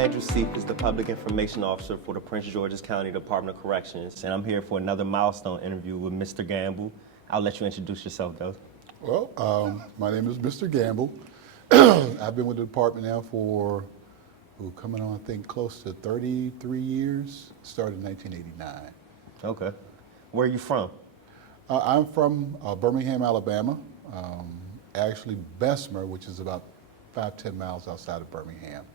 Major Cedric, the Public Information Officer for the Prince George's County Department of Corrections, and I'm here for another Milestone interview with Mr. Gamble. I'll let you introduce yourself, though. Well, my name is Mr. Gamble. I've been with the department now for, coming on, I think, close to 33 years. Started in 1989. Okay. Where are you from? I'm from Birmingham, Alabama. Actually, Bessemer, which is about 5-10 miles outside of Birmingham.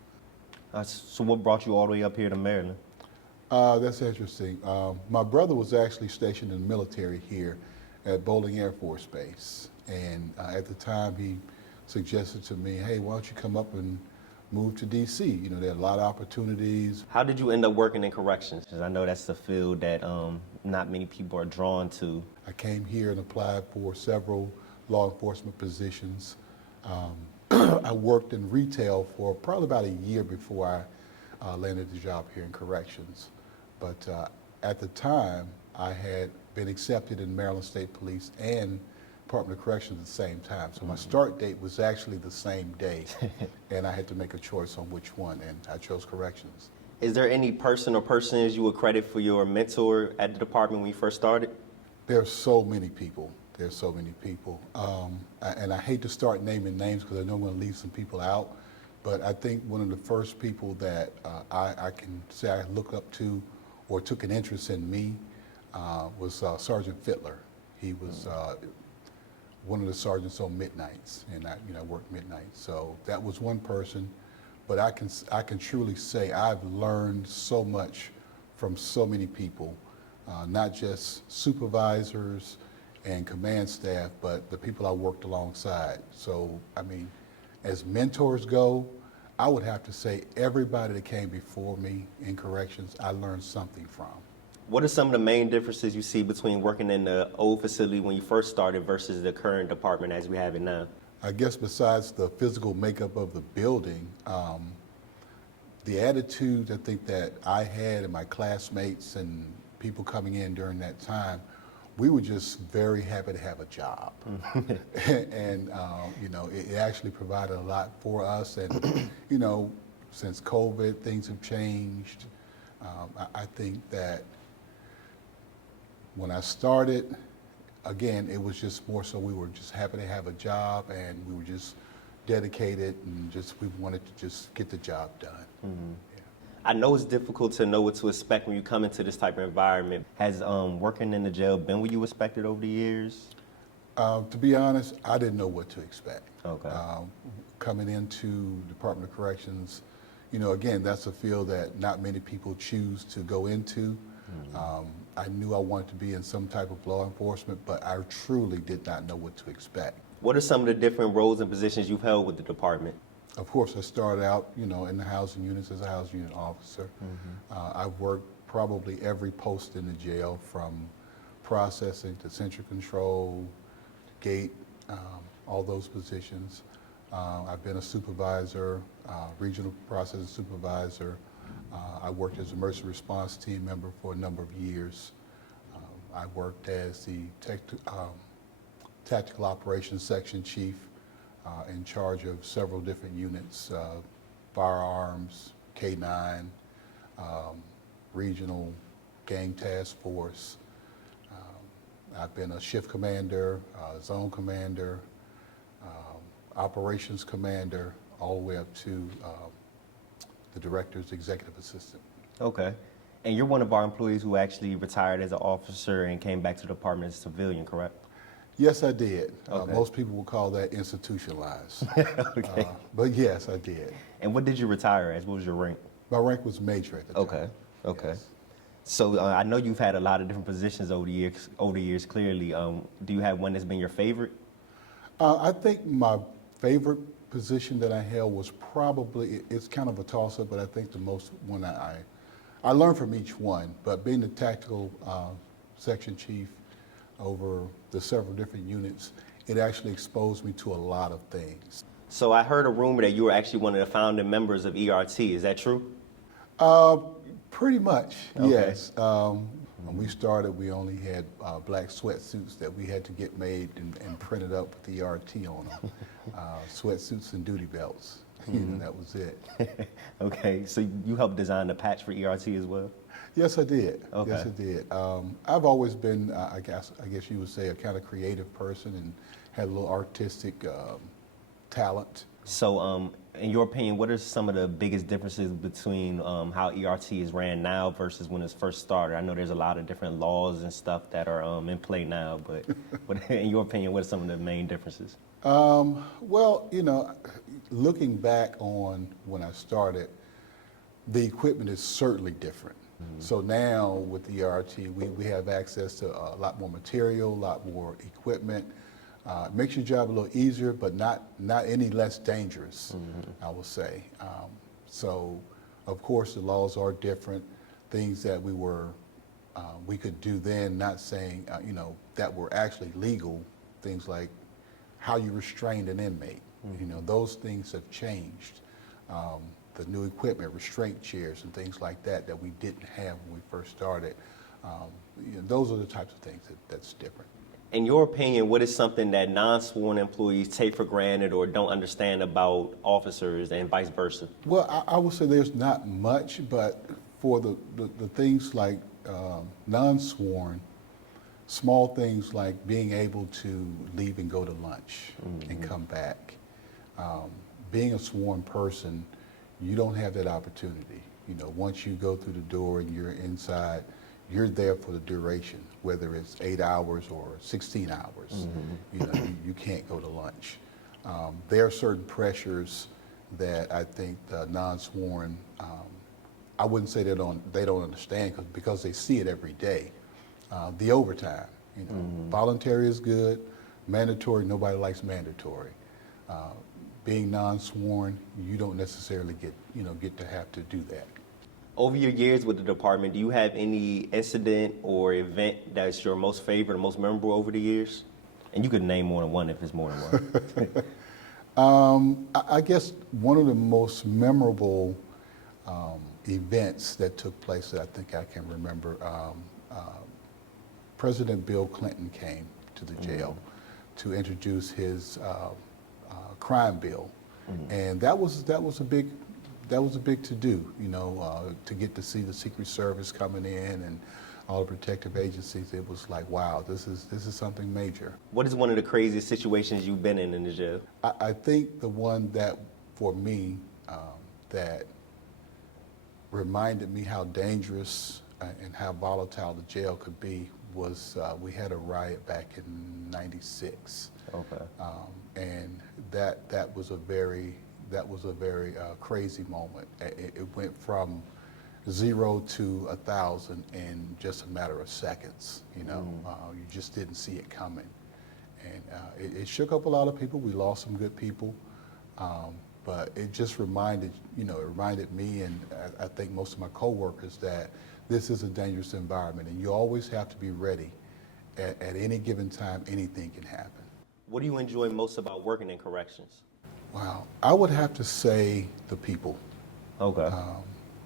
So what brought you all the way up here to Maryland? That's interesting. My brother was actually stationed in the military here at Bowling Air Force Base. And at the time, he suggested to me, hey, why don't you come up and move to D.C.? You know, there are a lot of opportunities. How did you end up working in corrections? Because I know that's the field that not many people are drawn to. I came here and applied for several law enforcement positions. I worked in retail for probably about a year before I landed the job here in corrections. But at the time, I had been accepted in Maryland State Police and Department of Corrections at the same time. So my start date was actually the same day, and I had to make a choice on which one, and I chose corrections. Is there any person or persons you would credit for your mentor at the department when you first started? There are so many people. There's so many people. And I hate to start naming names because I know I'm going to leave some people out, but I think one of the first people that I can say I look up to or took an interest in me was Sergeant Fittler. He was one of the sergeants on midnights, and I worked midnights. So that was one person, but I can truly say I've learned so much from so many people, not just supervisors and command staff, but the people I worked alongside. So, I mean, as mentors go, I would have to say everybody that came before me in corrections, I learned something from. What are some of the main differences you see between working in the old facility when you first started versus the current department as we have it now? I guess besides the physical makeup of the building, the attitude I think that I had and my classmates and people coming in during that time, we were just very happy to have a job. And, it actually provided a lot for us. And, since COVID, things have changed. I think that when I started, again, it was just more so we were just happy to have a job, and we were just dedicated, and we wanted to just get the job done. Mm-hmm. I know it's difficult to know what to expect when you come into this type of environment. Has working in the jail been what you expected over the years? To be honest, I didn't know what to expect. Okay. Coming into Department of Corrections, again, that's a field that not many people choose to go into. Mm-hmm. I knew I wanted to be in some type of law enforcement, but I truly did not know what to expect. What are some of the different roles and positions you've held with the department? Of course, I started out, in the housing units as a housing unit officer. Mm-hmm. I've worked probably every post in the jail, from processing to central control, gate, all those positions. I've been a supervisor, regional processing supervisor. I worked as an emergency response team member for a number of years. I worked as the tactical operations section chief, in charge of several different units, firearms, K-9, regional gang task force. I've been a shift commander, zone commander, operations commander, all the way up to the director's executive assistant. Okay. And you're one of our employees who actually retired as an officer and came back to the department as a civilian, correct? Yes, I did. Okay. Most people will call that institutionalized. Okay. But yes, I did. And what did you retire as? What was your rank? My rank was major at the time. Okay. Yes. So I know you've had a lot of different positions over the years. Clearly, do you have one that's been your favorite? I think my favorite position that I held was probably, it's kind of a toss-up, but I think the most one I learned from each one. But being the tactical section chief over the several different units, it actually exposed me to a lot of things. So I heard a rumor that you were actually one of the founding members of ERT. Is that true? Pretty much, okay. Yes. When we started, we only had black sweatsuits that we had to get made and printed up with the ERT on them. Sweatsuits and duty belts. That was it. Okay, so you helped design the patch for ERT as well? Yes, I did. Okay. Yes, I did. I've always been, I guess you would say, a kind of creative person and had a little artistic talent. So, in your opinion, what are some of the biggest differences between how ERT is ran now versus when it first started? I know there's a lot of different laws and stuff that are in play now, but in your opinion, what are some of the main differences? Well, looking back on when I started, the equipment is certainly different. So now with ERT, we have access to a lot more material, a lot more equipment. Makes your job a little easier, but not any less dangerous, I will say. So, of course, the laws are different. Things that we could do then, not saying, that were actually legal. Things like how you restrained an inmate. Those things have changed. The new equipment, restraint chairs and things like that we didn't have when we first started. Those are the types of things that's different. In your opinion, what is something that non-sworn employees take for granted or don't understand about officers and vice versa? Well, I would say there's not much, but for the things like non-sworn, small things like being able to leave and go to lunch and come back. Being a sworn person, you don't have that opportunity. Once you go through the door and you're inside, you're there for the duration, whether it's 8 hours or 16 hours. You can't go to lunch. There are certain pressures that I think the non-sworn, I wouldn't say they don't understand because they see it every day. The overtime, voluntary is good, mandatory, nobody likes mandatory. Being non-sworn, you don't necessarily get to have to do that. Over your years with the department, do you have any incident or event that's your most favorite or most memorable over the years? And you could name more than one if it's more than one. I guess one of the most memorable events that took place that I think I can remember, President Bill Clinton came to the jail to introduce his crime bill, and that was a big to-do, to get to see the Secret Service coming in and all the protective agencies. It was like, wow, this is something major. What is one of the craziest situations you've been in the jail? I think the one that, for me, that reminded me how dangerous and how volatile the jail could be was we had a riot back in '96. Okay. And that was a very crazy moment. It went from 0 to 1,000 in just a matter of seconds. You just didn't see it coming, and it shook up a lot of people. We lost some good people, but it just reminded me, and I think most of my coworkers, that this is a dangerous environment, and you always have to be ready. At any given time, anything can happen. What do you enjoy most about working in corrections? Wow, I would have to say the people. Okay.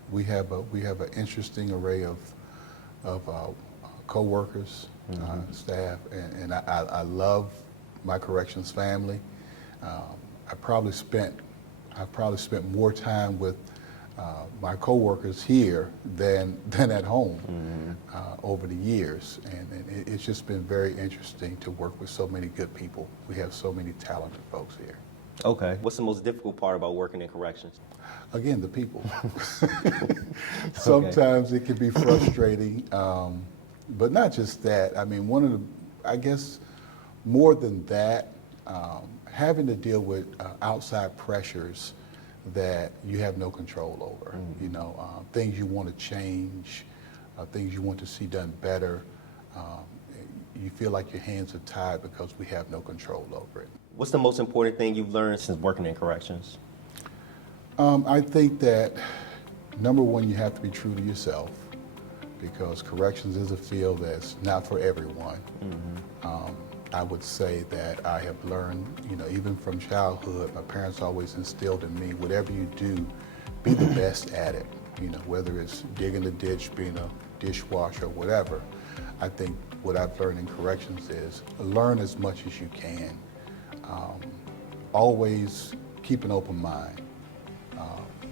We have an interesting array of coworkers, staff, and I love my corrections family. I've probably spent more time with my coworkers here than at home over the years, and it's just been very interesting to work with so many good people. We have so many talented folks here. Okay. What's the most difficult part about working in corrections? Again, the people. Sometimes it can be frustrating, but not just that. I mean, I guess more than that, having to deal with outside pressures that you have no control over. Things you want to change, things you want to see done better. You feel like your hands are tied because we have no control over it. What's the most important thing you've learned since working in corrections? I think that, number one, you have to be true to yourself, because corrections is a field that's not for everyone. I would say that I have learned, even from childhood, my parents always instilled in me, whatever you do, be the best at it. Whether it's digging a ditch, being a dishwasher, whatever. I think what I've learned in corrections is learn as much as you can. Always keep an open mind.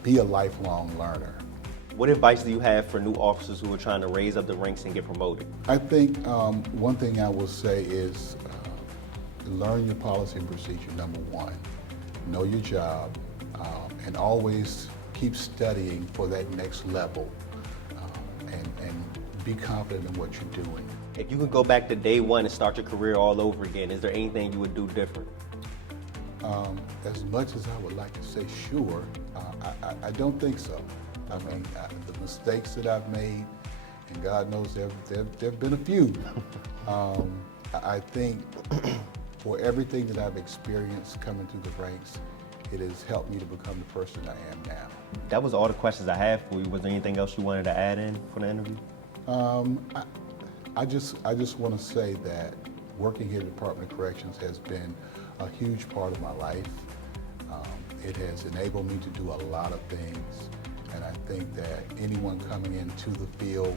be a lifelong learner. What advice do you have for new officers who are trying to raise up the ranks and get promoted? I think one thing I will say is learn your policy and procedure, number one. Know your job, and always keep studying for that next level, and be confident in what you're doing. If you could go back to day one and start your career all over again, is there anything you would do different? As much as I would like to say sure, I don't think so. I mean, the mistakes that I've made, and God knows there have been a few. I think for everything that I've experienced coming through the ranks, it has helped me to become the person I am now. That was all the questions I had for you. Was there anything else you wanted to add in for the interview? I just want to say that working here at the Department of Corrections has been a huge part of my life. It has enabled me to do a lot of things, and I think that anyone coming into the field,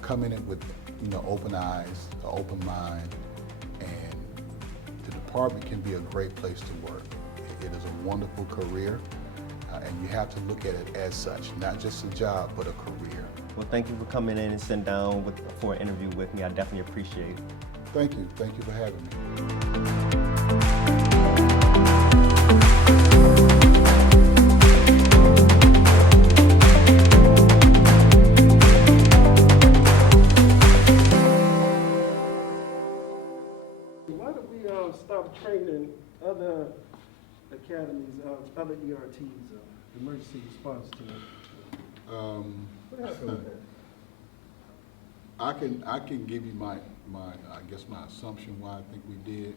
coming in with open eyes, an open mind, and the department can be a great place to work. It is a wonderful career, and you have to look at it as such, not just a job, but a career. Well, thank you for coming in and sitting down for an interview with me. I definitely appreciate it. Thank you for having me. Why don't we stop training other academies, other ERTs, emergency response team? What happened with that? I can give you my I guess my assumption why I think we did.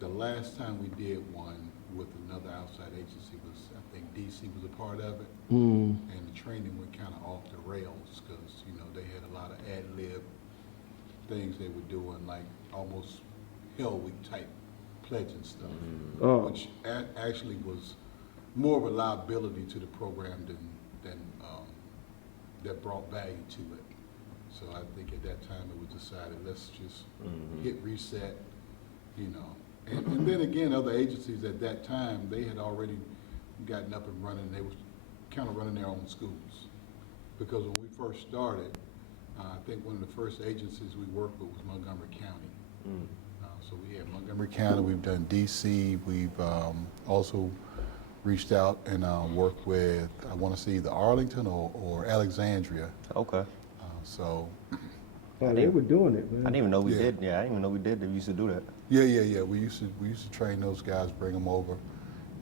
The last time we did one with another outside agency was, I think DC was a part of it, and the training went kind of off the rails because they had a lot of ad lib things they were doing, like almost Hell Week type pledging stuff, which actually was more of a liability to the program than that brought value to it. So I think at that time it was decided, let's just hit reset, And then again, other agencies at that time, they had already gotten up and running. They were kind of running their own schools. Because when we first started, I think one of the first agencies we worked with was Montgomery County. So we had Montgomery County, we've done DC, we've also reached out and worked with, I want to see either Arlington or Alexandria. Okay. So. They were doing it, man. I didn't even know we did. Yeah, I didn't even know we did. They used to do that. Yeah. We used to train those guys, bring them over,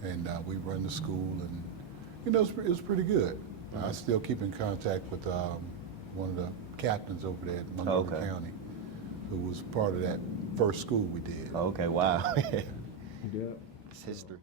and we run the school, and it was pretty good. I still keep in contact with one of the captains over there at Montgomery County, who was part of that first school we did. Okay, wow. Yeah. It's history.